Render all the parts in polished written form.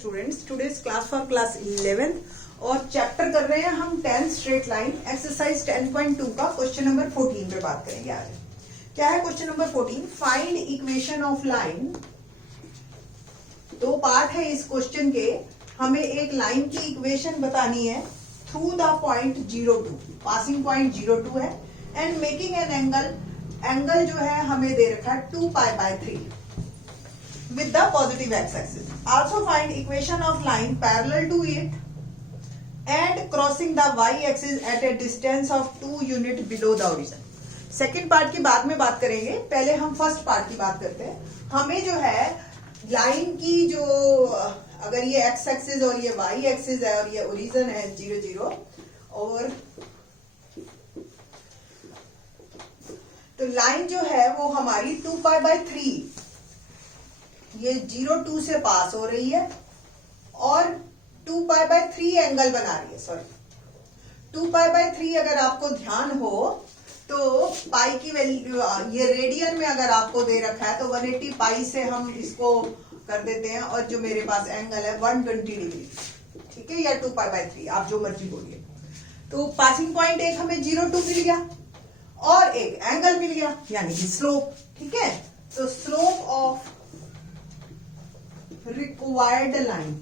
Students, today's class for class 11th और chapter कर रहे हैं हम 10 स्ट्रेट लाइन एक्सरसाइज 10.2 का क्वेश्चन नंबर 14 पे बात करेंगे आज। क्या है question number 14? Find equation of line. दो पार्ट है इस क्वेश्चन के। हमें एक लाइन की इक्वेशन बतानी है through the point 02, passing point 02 है, एंड मेकिंग एन एंगल जो है हमें दे रखा है 2π/3 with the positive x-axis. Also find equation of line parallel to it and crossing the y-axis at a distance of 2 unit below the origin. Second part की बाद में बात करेंगे, पहले हम फर्स्ट पार्ट की बात करते हैं। हमें जो है लाइन की जो अगर ये x एक्सिस और ये y एक्सिस है और ये ओरिजिन है 0 और तो लाइन जो है वो हमारी 2π/3 ये 0-2 से पास हो रही है और 2π/3 एंगल बना रही है। सॉरी 2π/3 अगर आपको ध्यान हो तो पाई की वैल्यू ये रेडियन में अगर आपको दे रखा है तो 180 पाई से हम इसको कर देते हैं और जो मेरे पास एंगल है 120 डिग्री, ठीक है, या 2π/3 आप जो मर्जी बोलिए। तो पासिंग पॉइंट एक हमें 0-2 मिल गया और एक एंगल मिल गया यानी कि स्लोप, ठीक है। तो स्लोप ऑफ रिक्वायर्ड लाइन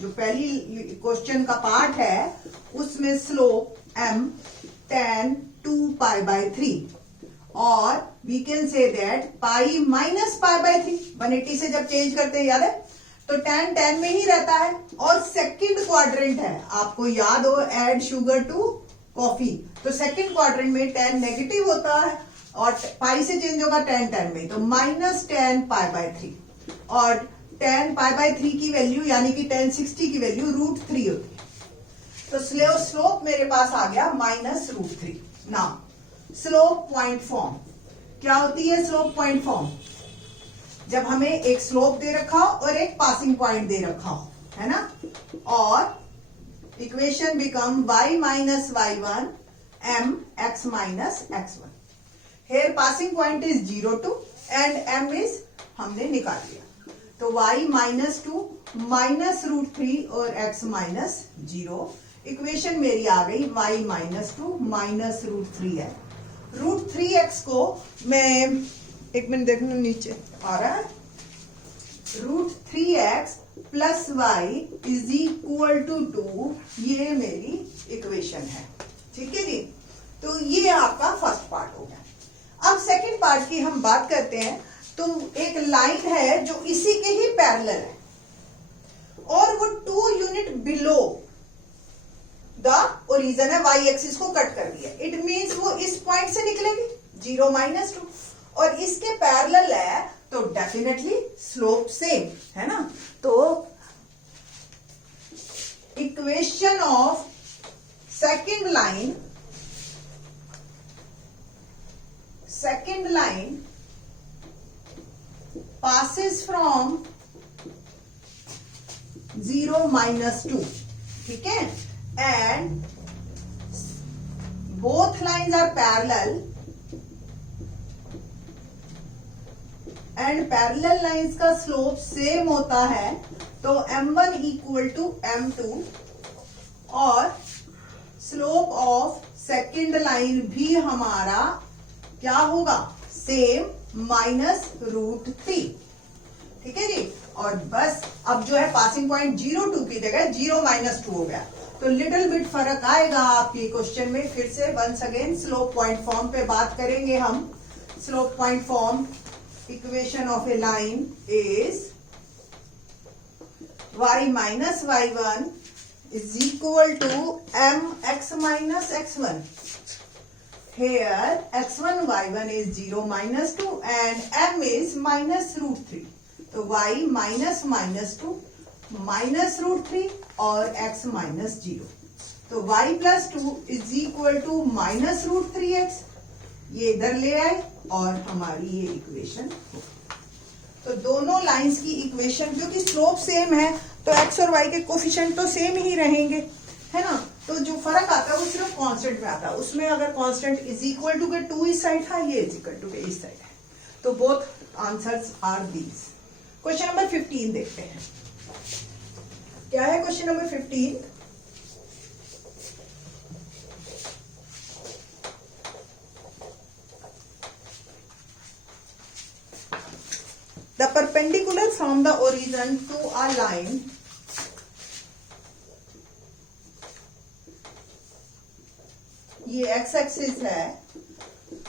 जो पहली क्वेश्चन का पार्ट है उसमें स्लोप m tan 2π/3 और we can say that pi minus π/3 180 से जब चेंज करते हैं याद है तो tan में ही रहता है और सेकंड क्वाड्रेंट है। आपको याद हो ऐड शुगर टू कॉफी, तो सेकंड क्वाड्रेंट में tan नेगेटिव होता है और पाई से चेंज होगा tan में, तो माइनस tan π/3 और tan π/3 की वैल्यू यानी कि tan 60 की वैल्यू √3 होती है। तो स्लोप मेरे पास आ गया -√3। नाउ स्लोप पॉइंट फॉर्म क्या होती है? स्लोप पॉइंट फॉर्म जब हमें एक स्लोप दे रखा हो और एक पासिंग पॉइंट दे रखा हो, है ना, और equation become y - y1 m x - x1। Here passing point is 0-2 and m is हमने निकाल लिया, तो y -2 -√3 और x -0। इक्वेशन मेरी आ गई y -2 -√3 है। √3x को मैं एक मिनट देखना नीचे आ रहा है, √3x + y = 2, ये मेरी इक्वेशन है, ठीक है जी। तो ये आपका फर्स्ट पार्ट हो गया। अब सेकंड पार्ट की हम बात करते हैं। तो एक लाइन है जो इसी के ही पैरेलल है और वो 2 यूनिट बिलो द ओरिजिन है, y एक्सिस को कट कर दिया। इट मींस वो इस पॉइंट से निकलेगी 0 - 2 और इसके पैरेलल है तो डेफिनेटली स्लोप सेम है ना। तो equation of second line passes from 0 - 2, ठीक है, and both lines are parallel and parallel lines का slope same होता है, तो m1 = m2 और slope of second line भी हमारा क्या होगा? सेम -√3, ठीक है जी। और बस अब जो है पासिंग पॉइंट 0-2 की जगह 0 - 2 हो गया, तो लिटिल बिट फर्क आएगा आपके क्वेश्चन में। फिर से once again slope point form पे बात करेंगे हम। Slope point form equation of a line is y - y1 = mx - x1। Here x1 y1 is 0 - 2 and m is -√3, तो y -2 -√3 और x -0, तो y + 2 = -√3x। ये इधर ले आए और हमारी ये इक्वेशन हो। तो दोनों लाइंस की इक्वेशन क्योंकि स्लोप सेम है तो x और y के कोफिशिएंट तो सेम ही रहेंगे, है ना। तो जो फर्क आता है वो सिर्फ कांस्टेंट में आता है। उसमें अगर कांस्टेंट = के 2 इस साइड था, ये = के इस साइड है, तो both answers are these. Question number 15 देखते हैं। क्या है question number 15? The perpendicular from the origin to a line ये x एक्सिस है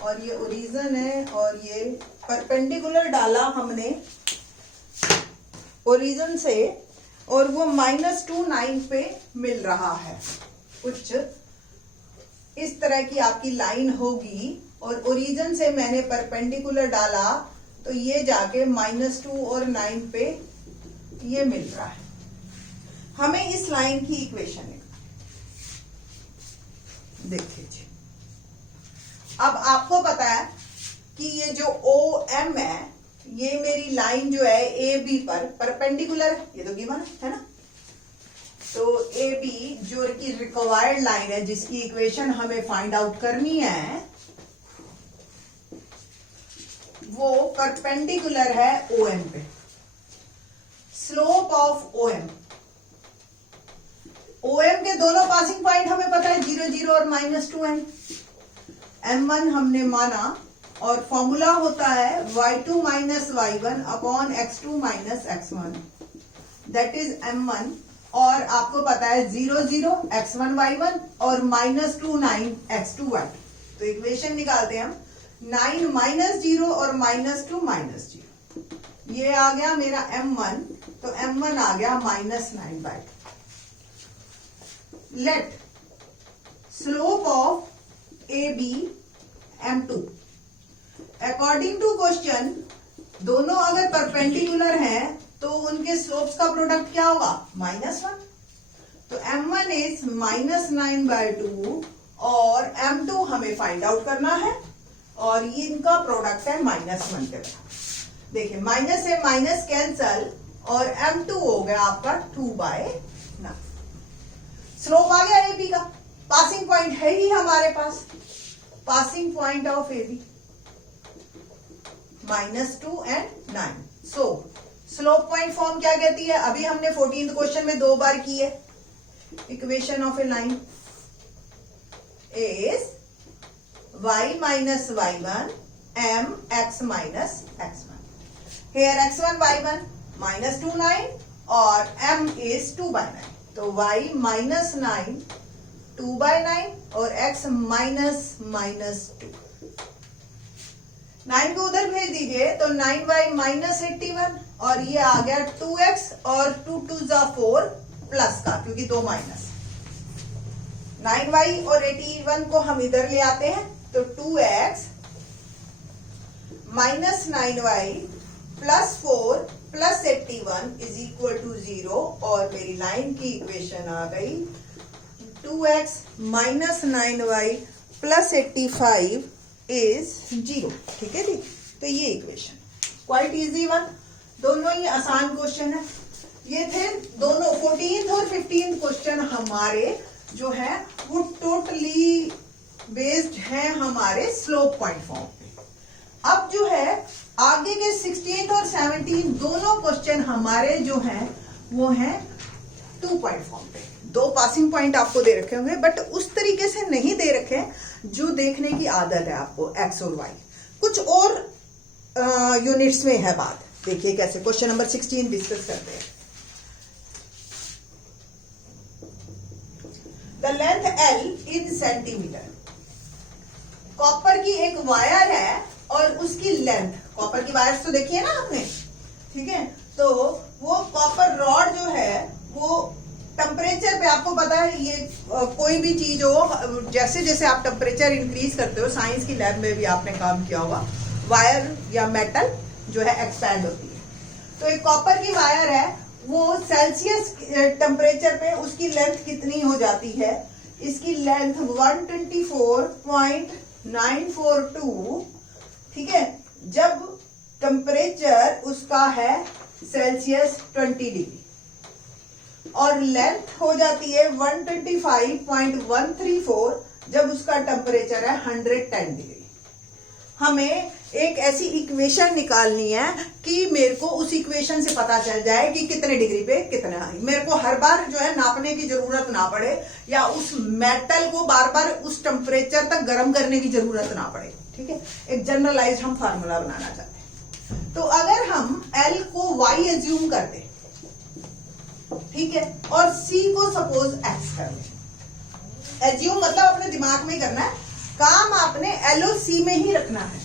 और ये ओरिजिन है और ये परपेंडिकुलर डाला हमने ओरिजिन से और वो -2 पे मिल रहा है। कुछ इस तरह की आपकी लाइन होगी और ओरिजिन से मैंने परपेंडिकुलर डाला तो ये जाके -2 और 9 पे ये मिल रहा है। हमें इस लाइन की इक्वेशन निकालनी। देखिए जी, अब आपको पता है कि ये जो OM है ये मेरी लाइन जो है AB पर परपेंडिकुलर है, ये तो गिवन है ना। तो AB जो की रिक्वायर्ड लाइन है जिसकी इक्वेशन हमें फाइंड आउट करनी है वो परपेंडिकुलर है OM पे। स्लोप ऑफ OM के दोनों पासिंग पॉइंट हमें पता है 0 0 और -2 M1 हमने माना और फॉर्मूला होता है y2 minus y1 upon x2 minus x1 that is M1। और आपको पता है 0 0 x1 y1 और -2 9 x2 y2। तो इक्वेशन निकालते हैं हम 9 -0 और -2 -0। ये आ गया मेरा M1, तो M1 आ गया -9/2। Let slope of AB M2 according to question दोनों अगर परपेंडिकुलर हैं तो उनके स्लोप्स का प्रोडक्ट क्या होगा -1। तो M1 इज -9/2 और M2 हमें फाइंड आउट करना है और ये इनका प्रोडक्ट है -1 के बराबर। देखिए माइनस से माइनस कैंसल और M2 हो गया आपका 2/9। स्लोप आ गया AB का। पासिंग पॉइंट है ही हमारे पास, passing point of AB -2 and 9। So slope point form क्या कहती है? अभी हमने 14th क्वेश्चन में 2 बार की है। Equation of a line is y minus y1 m x minus x1। Here x1 y1 -2 9 और m is 2/9। तो y -9 2/9 और x -2। 9 को उधर भेज दीजिए तो 9y -81 और ये आ गया 2x और 2 2 4 प्लस का क्योंकि 2 माइनस। 9y और 81 को हम इधर ले आते हैं तो 2x -9y + 4 + 81 is equal to 0 और मेरी लाइन की इक्वेशन आ गई 2x -9y + 85 इज 0। ठीक है जी। तो ये इक्वेशन क्वाइट इजी वन, दोनों ही आसान क्वेश्चन है। ये थे दोनों 14th और 15th क्वेश्चन हमारे जो है वो टोटली बेस्ड है हमारे स्लोप पॉइंट फॉर्म पे। अब जो है आगे के 16th और 17th दोनों क्वेश्चन हमारे जो हैं वो हैं 2 पॉइंट फॉर्म पे। 2 पासिंग पॉइंट आपको दे रखे होंगे बट उस तरीके से नहीं दे रखे जो देखने की आदत है आपको x और y। कुछ और यूनिट्स में है बात। देखिए कैसे क्वेश्चन नंबर 16 डिस्कस करते हैं। The length L in centimetre. Copper की एक वायर है और उसकी लेंथ, कॉपर की वायर्स तो देखिए ना आपने, ठीक है। तो वो कॉपर रॉड जो है वो टेम्परेचर पे, आपको पता है ये कोई भी चीज हो जैसे जैसे आप टेम्परेचर इंक्रीज करते हो, साइंस की लैब में भी आपने काम किया होगा, वायर या मेटल जो है एक्सपैंड होती है। तो एक कॉपर की वायर है वो सेल्सियस टेम्परेचर पे उसकी लेंथ कितनी हो जाती है? इसकी लेंथ 124.942, ठीक है, जब टेम्परेचर उसका है सेल्सियस 20 डिग्री और लेंथ हो जाती है 125.134 जब उसका टेम्परेचर है 110 डिग्री। हमें एक ऐसी इक्वेशन निकालनी है कि मेरे को उस इक्वेशन से पता चल जाए कि कितने डिग्री पे कितना है। मेरे को हर बार जो है नापने की जरूरत ना पड़े, या उस मेटल को बार बार उस टेम्परेचर तक गर्म करने की जरूरत ना पड़े। ठीक है, एक जनरलाइज हम फार्मूला बनाना चाहते हैं। तो अगर हम L को Y एज्यूम कर दे, ठीक है, और C को सपोज X कर ले। एज्यूम मतलब अपने दिमाग में ही करना है, काम आपने L और C में ही रखना है।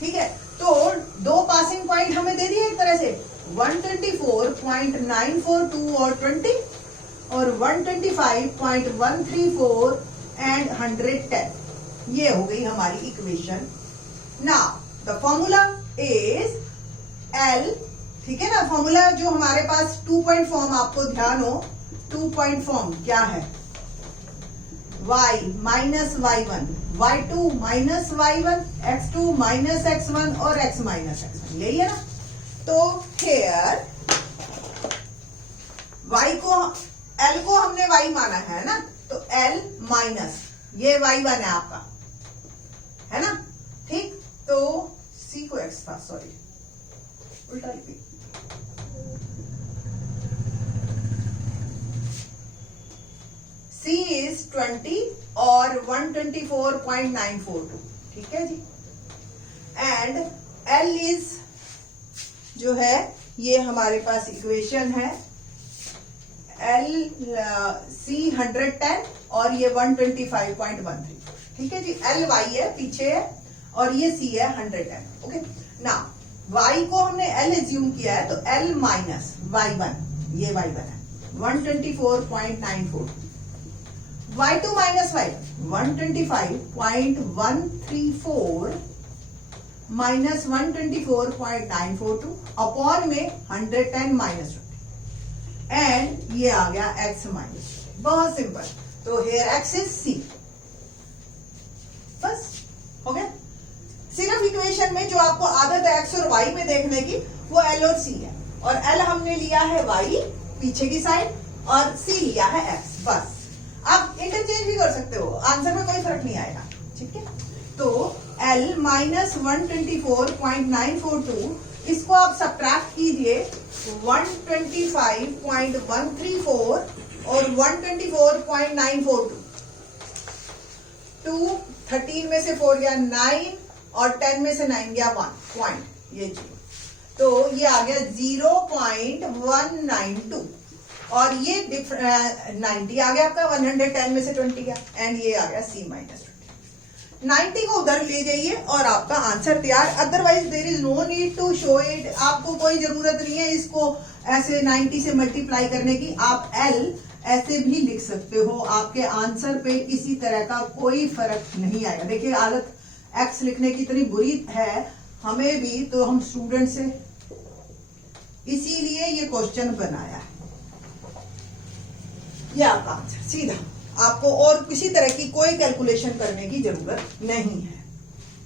ठीक है, तो दो पासिंग पॉइंट हमें दे दिए एक तरह से 124.942 और 20 और 125.134 एंड 110। ये हो गई हमारी equation. Now the formula is L, ठीक है ना, फॉर्मूला जो हमारे पास 2 पॉइंट फॉर्म, आपको ध्यान हो 2 पॉइंट फॉर्म क्या है, y minus y1, y2 minus y1, x2 minus x1 और x माइनस x1, यही है ना। तो हेयर y को, L को हमने y माना है ना, तो L माइनस ये y1 है आपका, है ना। ठीक, तो C को x था, सॉरी उल्टा लिखी, C is 20 और 124.942, ठीक है जी। एंड L is जो है ये हमारे पास इक्वेशन है, L C 110 और ये 125.13, ठीक है जी। L Y है पीछे है और ये C है 110। ओके, ना Y को हमने L एज्यूम किया है, तो L माइनस Y1, ये Y1 है 124.94, y2 minus y 125.134 minus 124.942 upon में 110 माइनस 20, एंड ये आ गया x माइनस। बहुत सिंपल, तो हेयर x इज C। बस हो गया। सिर्फ इक्वेशन में जो आपको आदत है x और y में देखने की, वो L और C है, और L हमने लिया है y पीछे की साइड और C लिया है x। बस आप इंटरचेंज भी कर सकते हो, आंसर में कोई फर्क नहीं आएगा। ठीक है, तो L माइनस 124.942, इसको आप सब्ट्रैक्ट कीजिए 125.134 और 124.942, 2 13 में से 4 गया 9 और 10 में से 9 गया 1 पॉइंट, ये जी, तो ये आ गया 0.192 और ये 90 आ गया आपका, 110 में से 20 गया, एंड ये आ गया C माइनस 20। 90 को उधर ले जाइए और आपका आंसर तैयार। Otherwise there is no need to show it, आपको कोई जरूरत नहीं है इसको ऐसे 90 से मल्टीप्लाई करने की। आप L ऐसे भी लिख सकते हो, आपके आंसर पे किसी तरह का कोई फर्क नहीं आएगा। देखिए आदत x लिखने की इतनी बुरी है हमें भी, तो हम स्टूडेंट से इसीलिए ये क्वेश्चन बनाया है। ये आपका आंसर सीधा, आपको और किसी तरह की कोई कैलकुलेशन करने की जरूरत नहीं है।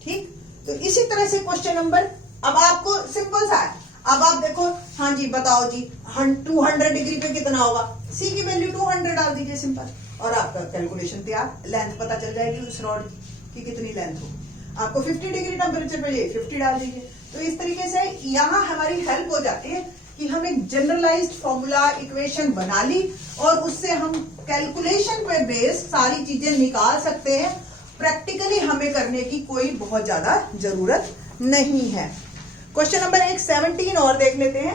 ठीक, तो इसी तरह से क्वेश्चन नंबर, अब आपको सिंपल सा है। अब आप देखो, हाँ जी बताओ जी 200 डिग्री पे कितना होगा, C की वैल्यू 200 डाल दीजिए सिंपल, और आपका कैलकुलेशन तैयार। लेंथ पता चल जाएगी उस रॉड की कितनी लेंथ होगी। आपको 50 डिग्री टेम्परेचर पे 50 डाल दीजिए। तो इस तरीके से यहाँ हमारी हेल्प हो जाती है कि हम एक जनरलाइज्ड फॉर्मूला इक्वेशन बना ली और उससे हम कैलकुलेशन पे बेस सारी चीजें निकाल सकते हैं। प्रैक्टिकली हमें करने की कोई बहुत ज्यादा जरूरत नहीं है। क्वेश्चन नंबर 17 और देख लेते हैं।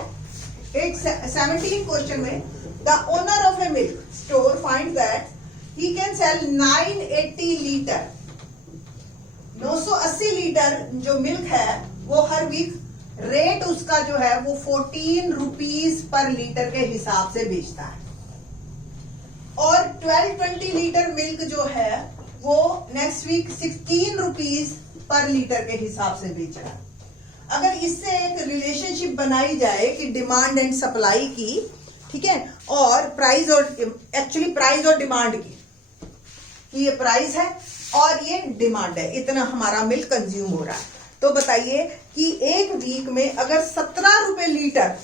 17 क्वेश्चन में, the owner of A milk store find that he can sell 980 litre, 980 litre जो मिल्क है वो हर वीक रेट उसका जो है वो 14 रुपीज पर लीटर के हिसाब से बेचता है, और 12-20 लीटर मिल्क जो है वो next week 16 rupees per litre के हिसाब से बेच रहा है। अगर इससे एक रिलेशनशिप बनाई जाए कि डिमांड एंड सप्लाई की, ठीक है, और प्राइस और एक्चुअली प्राइस और डिमांड की, कि ये प्राइस है और ये डिमांड है, इतना हमारा मिल्क कंज्यूम हो रहा है, तो बताइए कि एक वीक में अगर 17 रुपए लीटर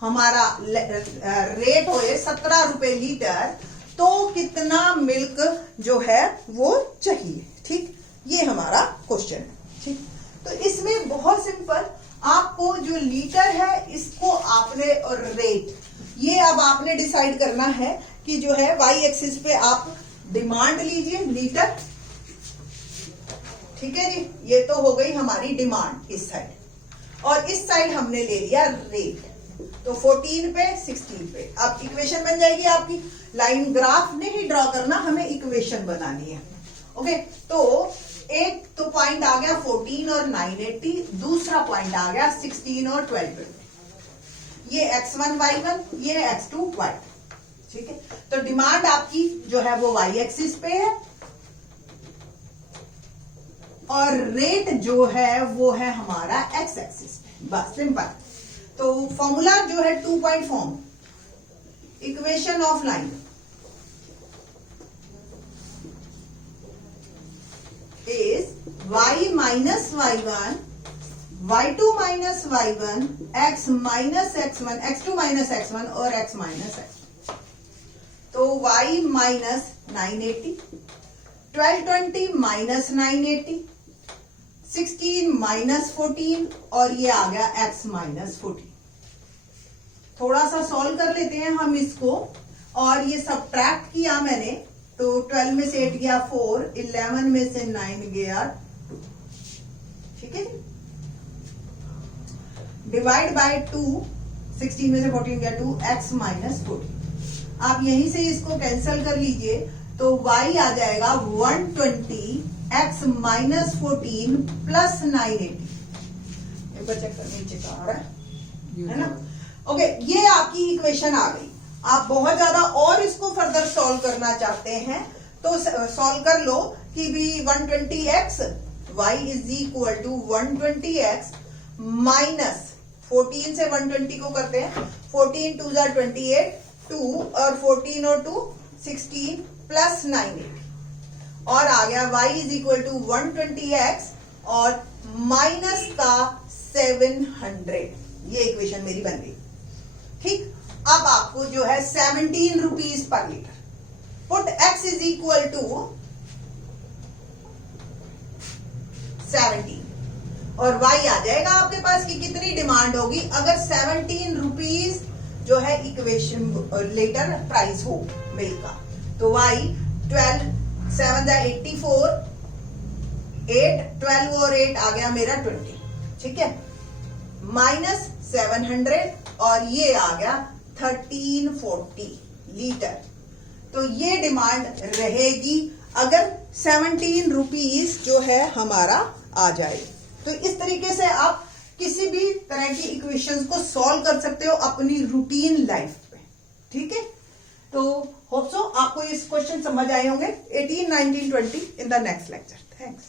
हमारा रेट होए, 17 रुपए लीटर, तो कितना मिल्क जो है वो चाहिए। ठीक, ये हमारा क्वेश्चन है। ठीक, तो इसमें बहुत सिंपल, आपको जो लीटर है इसको आपने, और रेट, ये अब आपने डिसाइड करना है कि जो है वाई एक्सिस पे आप डिमांड लीजिए लीटर, ठीक है जी। ये तो हो गई हमारी डिमांड इस साइड, और इस साइड हमने ले लिया रेट। तो 14 पे 16 पे अब इक्वेशन बन जाएगी आपकी। लाइन ग्राफ नहीं ड्रॉ करना, हमें इक्वेशन बनानी है। ओके, तो एक तो पॉइंट आ गया 14 और 980, दूसरा पॉइंट आ गया 16 और 1220। ये x1 y1, ये x2 y, ठीक है। तो डिमांड आपकी जो है वो y एक्सिस पे है, और रेट जो है वो है हमारा x एक्सिस पे। बस सिंपल। तो फॉर्मूला जो है 2 point form, equation of line is y minus y1, y2 minus y1, x minus x1, x2 minus x1 और x minus x2। तो y minus 980, 1220 minus 980, 16 minus 14, और ये आ गया x minus 14। थोड़ा सा सॉल्व कर लेते हैं हम इसको, और ये सब्ट्रैक्ट किया मैंने, तो 12 में से 8 गया 4, 11 में से 9 गया 2, ठीक है। डिवाइड बाय 2, 16 में से 14 गया 2, x माइनस 14। आप यहीं से इसको कैंसिल कर लीजिए, तो y आ जाएगा 120 x माइनस 14 प्लस 980। एक बार चेक कर, नीचे का आ रहा है ना। ओके, ये आपकी इक्वेशन आ गई। आप बहुत ज्यादा और इसको फर्दर सॉल्व करना चाहते हैं तो सॉल्व कर लो कि भी 120x y is equal to 120x minus 14 से 120 को करते हैं, 14 2 जार 28, 2 और 14 और 2 16 प्लस 980, और आ गया y is equal to 120x और माइनस का 700। ये इक्वेशन मेरी बन गई, ठीक। अब आपको जो है 17 rupees per litre, put x is equal to 17, और y आ जाएगा आपके पास कि कितनी डिमांड होगी अगर 17 रुपीज जो है इक्वेशन लीटर प्राइस हो मिल्क का। तो y 12 7 84, 8 12 और 8 आ गया मेरा 20, ठीक है, माइनस 700, और ये आ गया 1340 लीटर। तो ये डिमांड रहेगी अगर 17 रुपीज जो है हमारा आ जाए। तो इस तरीके से आप किसी भी तरह की इक्वेशंस को सॉल्व कर सकते हो अपनी रूटीन लाइफ पे, ठीक है। तो होप सो आपको इस क्वेश्चन समझ आए होंगे। 18, 19, 20 in the next lecture. Thanks.